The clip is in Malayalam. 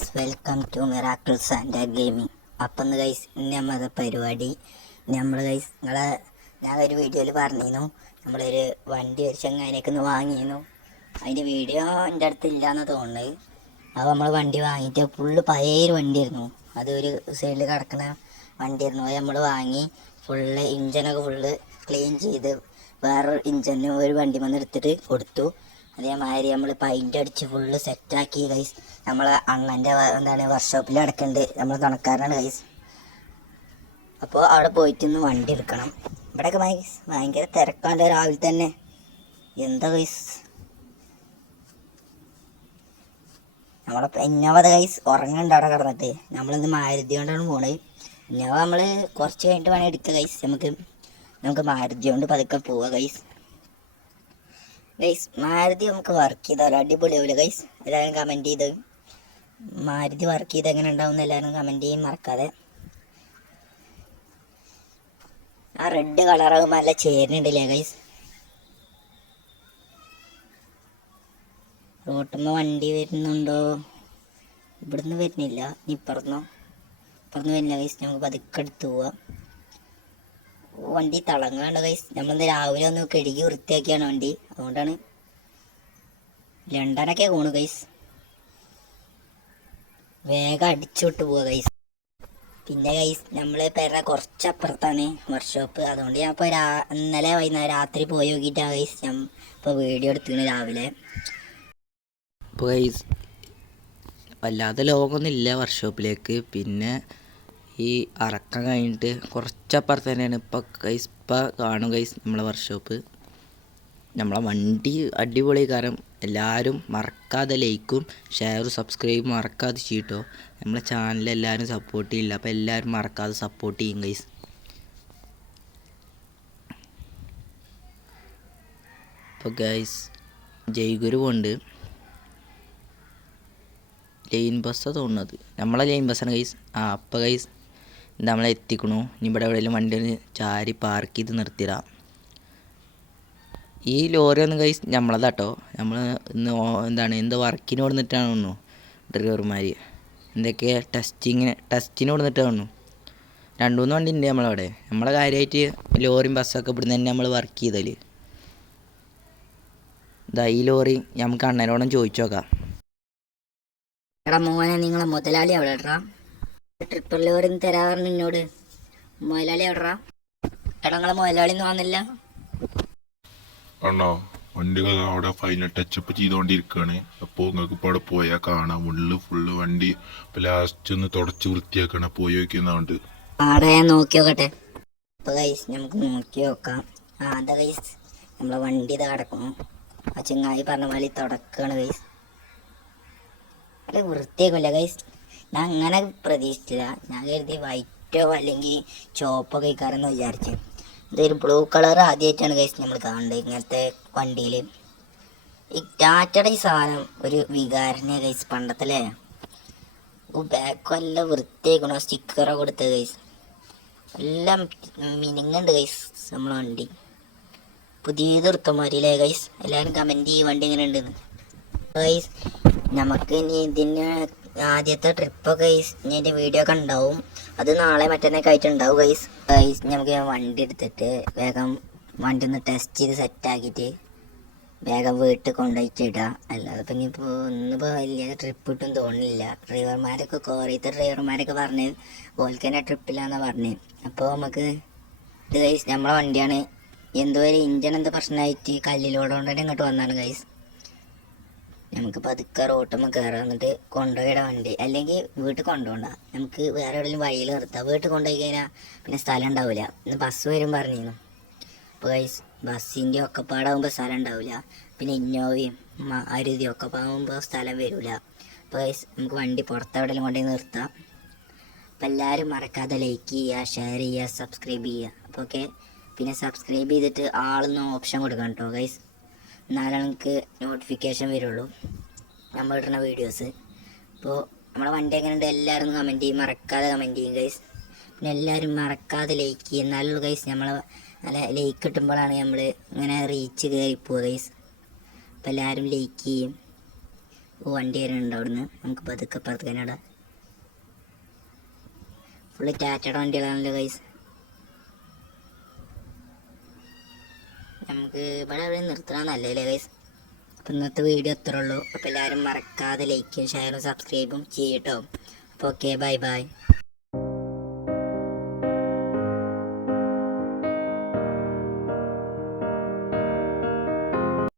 Guys, welcome to miracles and gaming. അപ്പം ഗൈസ്, ഇന്ന് നമ്മളത് പരിപാടി നമ്മൾ ഗൈസ് ഞാൻ ഒരു വീഡിയോയിൽ പറഞ്ഞിരുന്നു, നമ്മളൊരു വണ്ടി ഒരു ചങ്ങാതിനൊക്കെ ഒന്ന് വാങ്ങിയിരുന്നു. അതിൻ്റെ വീഡിയോ എൻ്റെ അടുത്ത് ഇല്ലയെന്ന് തോന്നുന്നത്. അപ്പോൾ നമ്മൾ വണ്ടി വാങ്ങിയിട്ട് ഫുള്ള് പഴയൊരു വണ്ടിയായിരുന്നു. അതൊരു സൈഡിൽ കിടക്കുന്ന വണ്ടിയായിരുന്നു. അത് നമ്മൾ വാങ്ങി ഫുള്ള് ഇഞ്ചനൊക്കെ ഫുള്ള് ക്ലീൻ ചെയ്ത് വേറൊരു ഇഞ്ചനും ഒരു വണ്ടി വന്ന് എടുത്തിട്ട് കൊടുത്തു. അതേമാതിരി നമ്മൾ പെയിൻ്റ് അടിച്ച് ഫുള്ള് സെറ്റാക്കി ഗൈസ്. നമ്മളെ അണ്ണൻ്റെ വർക്ക്ഷോപ്പിൽ അടക്കുന്നുണ്ട്, നമ്മൾ തുണക്കാരനാണ് ഗൈസ്. അപ്പോൾ അവിടെ പോയിട്ട് ഇന്ന് വണ്ടി എടുക്കണം. ഇവിടെയൊക്കെ ഭയങ്കര തിരക്കാണ്ട് രാവിലെ തന്നെ. എന്താ ഗൈസ്, നമ്മളെ ഇന്നോവ ഗൈസ് ഉറങ്ങുന്നുണ്ട് അവിടെ കിടന്നിട്ട്. നമ്മളിന്ന് മാരുതി കൊണ്ടാണ് പോണത്. ഇന്നോവ നമ്മൾ കുറച്ച് കഴിഞ്ഞിട്ട് വേണം എടുക്കുക ഗൈസ്. നമുക്ക് മാരുതി കൊണ്ട് പതുക്കെ പോവാം ഗൈസ്. മാരുതി നമുക്ക് വർക്ക് ചെയ്താൽ അടിപൊളിയാവില്ല ഗൈസ്. എല്ലാവരും കമൻറ്റ് ചെയ്ത് മാരുതി വർക്ക് ചെയ്ത് എങ്ങനെ ഉണ്ടാവും എല്ലാവരും കമൻറ്റ് ചെയ്യും മറക്കാതെ. ആ റെഡ് കളറാകുമ്പോൾ നല്ല ചേരുന്നുണ്ടല്ലേ ഗൈസ്. റോട്ടുമ്പോൾ വണ്ടി വരുന്നുണ്ടോ? ഇവിടുന്ന് വരുന്നില്ല, ഇപ്പുറന്ന് വരുന്നില്ല ഗൈസ്. നമുക്ക് പതുക്കെ എടുത്ത് പോവാം. വണ്ടി തിളങ്ങാണ്ട് ഗൈസ്. നമ്മളിന്ന് രാവിലെ ഒന്ന് കഴുകി വൃത്തിയാക്കിയാണ് വണ്ടി, അതുകൊണ്ടാണ്. ലണ്ടനൊക്കെ പോണു ഗൈസ്. വേഗം അടിച്ചുവിട്ട് പോവുക ഗൈസ്. പിന്നെ ഗൈസ്, നമ്മൾ പേരുടെ കുറച്ചപ്പുറത്താണ് വർക്ക്ഷോപ്പ്. അതുകൊണ്ട് ഞാൻ ഇപ്പോൾ ഇന്നലെ വൈകുന്നേരം രാത്രി പോയി നോക്കിയിട്ടാണ് ഗൈസ് ഞാൻ ഇപ്പോൾ വീഡിയോ എടുത്തിരുന്നു രാവിലെ. ഇപ്പോൾ ഗൈസ് വല്ലാതെ ലോങ്ങൊന്നും ഇല്ല വർക്ക്ഷോപ്പിലേക്ക്. പിന്നെ ഈ അറക്കം കഴിഞ്ഞിട്ട് കുറച്ചപ്പുറത്ത് തന്നെയാണ് ഇപ്പോൾ ഗൈസ്. ഇപ്പോൾ കാണും ഗൈസ് നമ്മളെ വർക്ക്ഷോപ്പ്. നമ്മളെ വണ്ടി അടിപൊളി. കാരണം എല്ലാവരും മറക്കാതെ ലൈക്കും ഷെയറും സബ്സ്ക്രൈബും മറക്കാതെ ചെയ്യട്ടോ. നമ്മളെ ചാനൽ എല്ലാവരും സപ്പോർട്ട് ചെയ്യില്ല, അപ്പോൾ എല്ലാവരും മറക്കാതെ സപ്പോർട്ട് ചെയ്യും ഗൈസ്. ഇപ്പോൾ ഗൈസ് ജയ്ഗുരു കൊണ്ട് ലൈൻ ബസ്സാണ് തോന്നുന്നത്. നമ്മളെ ലൈൻ ബസ്സാണ് ഗൈസ്. അപ്പോൾ ഗൈസ് നമ്മളെ എത്തിക്കണു. ഇനി ഇവിടെ എവിടെയെങ്കിലും വണ്ടി ഒന്ന് ചാരി പാർക്ക് ചെയ്ത് നിർത്തിയിടാം. ഈ ലോറി ഒന്നും ഗൈസ് നമ്മളതാട്ടോ. നമ്മൾ ഇന്ന് എന്തോ വർക്കിന് കൊടുത്തിട്ടാണ് തോന്നുന്നു ഡ്രൈവർമാർ. എന്തൊക്കെ ടെസ്റ്റിന് കൊടുത്തിട്ട് തോന്നുന്നു. 2-3 വണ്ടി ഉണ്ട് നമ്മളവിടെ. നമ്മളെ കാര്യമായിട്ട് ലോറിയും ബസ്സൊക്കെ ഇവിടുന്ന് തന്നെ നമ്മൾ വർക്ക് ചെയ്തൽ. ഈ ലോറി നമുക്ക് അണ്ണനോടും ചോദിച്ചു നോക്കാം. എടാ മോനെ, നിങ്ങളെ മുതലാളി എവിടെ ഇടാ? ട്രിപ്പർ ലോറി തരാ പറഞ്ഞു എന്നോട്. മുതലാളി എവിടെടാ? എടാ നിങ്ങളെ മുതലാളി ഒന്നും വന്നില്ല. ആണോ? വണ്ടികൾ അവിടെ ഫൈനൽ ടച്ചപ്പ് ചെയ്തുകൊണ്ടിരിക്കുകയാണ്. അപ്പോൾ നിങ്ങൾക്ക് ഇപ്പോൾ അവിടെ പോയാൽ കാണാം. ഫുള്ള് വണ്ടി ലാസ്റ്റ് ഒന്ന് തുടച്ച് വൃത്തിയാക്കണം. പോയി വയ്ക്കുന്നതുകൊണ്ട് ആടെ ഞാൻ നോക്കി നോക്കട്ടെ. അപ്പോൾ ഗൈസ് നമുക്ക് നോക്കി നോക്കാം. അതാ ഗൈസ് നമ്മളെ വണ്ടി ഇത് കിടക്കുന്നു. ആ ചങ്ങായി പറഞ്ഞ പോലെ തുടക്കുകയാണ് ഗൈസ്. അല്ല വൃത്തിയാക്കില്ല ഗൈസ്. ഞാൻ അങ്ങനെ പ്രതീക്ഷിച്ചില്ല. ഞാൻ കരുതി വൈറ്റോ അല്ലെങ്കിൽ ചോപ്പൊക്കെ കഴിക്കാറെന്ന് വിചാരിച്ചു. ഇതൊരു ബ്ലൂ കളർ ആദ്യമായിട്ടാണ് ഗൈസ് നമ്മൾ കാണുന്നത് ഇങ്ങനത്തെ വണ്ടിയിൽ. ഈ ടാറ്റയുടെ ഈ സാധനം ഒരു വികാരനെ ഗൈസ് പണ്ടത്തല്ലേ. ബാക്ക് എല്ലാം വൃത്തിയാക്കണോ, സ്റ്റിക്കറോ കൊടുത്തത് ഗൈസ്. എല്ലാം മിനുങ്ങുന്നുണ്ട് ഗൈസ് നമ്മളെ വണ്ടി. പുതിയത് എടുത്തമാരില്ലേ ഗൈസ്. എല്ലാവരും കമൻറ്റ് ചെയ്യും വണ്ടി എങ്ങനെ ഉണ്ടെന്ന് ഗൈസ്. നമുക്ക് ഇനി ഇതിന് ആദ്യത്തെ ട്രിപ്പ് ഗൈസ് ഇനി എൻ്റെ വീഡിയോ ഒക്കെ ഉണ്ടാവും. അത് നാളെ മറ്റന്നൊക്കെ ആയിട്ടുണ്ടാവും ഗൈസ്. നമുക്ക് വണ്ടി എടുത്തിട്ട് വേഗം വണ്ടി ഒന്ന് ടെസ്റ്റ് ചെയ്ത് സെറ്റാക്കിയിട്ട് വേഗം വീട്ടിൽ കൊണ്ടുപോയിട്ട് ഇടാം. അല്ലാതെ ഇപ്പം ഇന്നിപ്പോൾ വലിയ ട്രിപ്പ് ഇട്ടും തോന്നുന്നില്ല. കോറിയത്തെ ഡ്രൈവർമാരൊക്കെ പറഞ്ഞ് ഓൽക്ക് തന്നെ ട്രിപ്പില്ലാന്നാണ് പറഞ്ഞത്. അപ്പോൾ നമുക്ക് ഇത് ഗൈസ് നമ്മളെ വണ്ടിയാണ്. എന്തോ ഒരു ഇഞ്ചൻ എന്തോ പ്രശ്നമായിട്ട് കല്ലിലോടുകൊണ്ട് തന്നെ ഇങ്ങോട്ട് വന്നാണ് ഗൈസ്. നമുക്ക് പതുക്കെ റോട്ടുമ്പോൾ കയറാം, എന്നിട്ട് കൊണ്ടുപോയിടാൻ വണ്ടി. അല്ലെങ്കിൽ വീട്ടിൽ കൊണ്ടുപോകണ്ട, നമുക്ക് വേറെ എവിടെയെങ്കിലും വഴിയിൽ നിർത്താം. വീട്ടിൽ കൊണ്ടുപോയി കഴിഞ്ഞാൽ പിന്നെ സ്ഥലം ഉണ്ടാവില്ല. ഇന്ന് ബസ് വരും പറഞ്ഞിരുന്നു. അപ്പോൾ ഗൈസ് ബസ്സിൻ്റെ ഒക്കെ പാടാകുമ്പോൾ സ്ഥലം ഉണ്ടാവില്ല. പിന്നെ ഇന്നോവയും അരുതിയും ഒക്കെ പാകുമ്പോൾ സ്ഥലം വരില്ല. അപ്പോൾ ഗൈസ് നമുക്ക് വണ്ടി പുറത്തെവിടെയെങ്കിലും കൊണ്ടുപോയി നിർത്താം. അപ്പോൾ എല്ലാവരും മറക്കാതെ ലൈക്ക് ചെയ്യുക, ഷെയർ ചെയ്യുക, സബ്സ്ക്രൈബ് ചെയ്യുക. അപ്പോൾ ഓക്കെ. പിന്നെ സബ്സ്ക്രൈബ് ചെയ്തിട്ട് ആളൊന്നും ഓപ്ഷൻ കൊടുക്കണം കേട്ടോ ഗൈസ്. എന്നാലും നമുക്ക് നോട്ടിഫിക്കേഷൻ വരുള്ളൂ നമ്മൾ ഇടുന്ന വീഡിയോസ്. അപ്പോൾ നമ്മളെ വണ്ടി എങ്ങനെയുണ്ട് എല്ലാവരും കമൻറ്റ് ചെയ്യും, മറക്കാതെ കമൻറ്റ് ചെയ്യും ഗൈസ്. പിന്നെ എല്ലാവരും മറക്കാതെ ലൈക്ക് ചെയ്യും. എന്നാലുള്ള ഗൈസ് നമ്മൾ നല്ല ലൈക്ക് കിട്ടുമ്പോഴാണ് നമ്മൾ ഇങ്ങനെ റീച്ച് കയറിപ്പോവുക ഗൈസ്. അപ്പോൾ എല്ലാവരും ലൈക്ക് ചെയ്യും. വണ്ടി വരുന്നുണ്ട് അവിടുന്ന്. നമുക്ക് പതുക്കെ അപ്പുറത്ത് തന്നെ ഇടാം. ഫുള്ള് ടാറ്റയുടെ വണ്ടികളാണല്ലോ ഗൈസ്. നമുക്ക് ഇവിടെ എവിടെ നിർത്തണം നല്ലല്ലേ ഗൈസ്. അപ്പം ഇന്നത്തെ വീഡിയോ അത്രേ ഉള്ളൂ. അപ്പോൾ എല്ലാവരും മറക്കാതെ ലൈക്കും ഷെയറും സബ്സ്ക്രൈബും ചെയ്യട്ടോ. അപ്പോൾ ഓക്കെ, ബൈ ബൈ.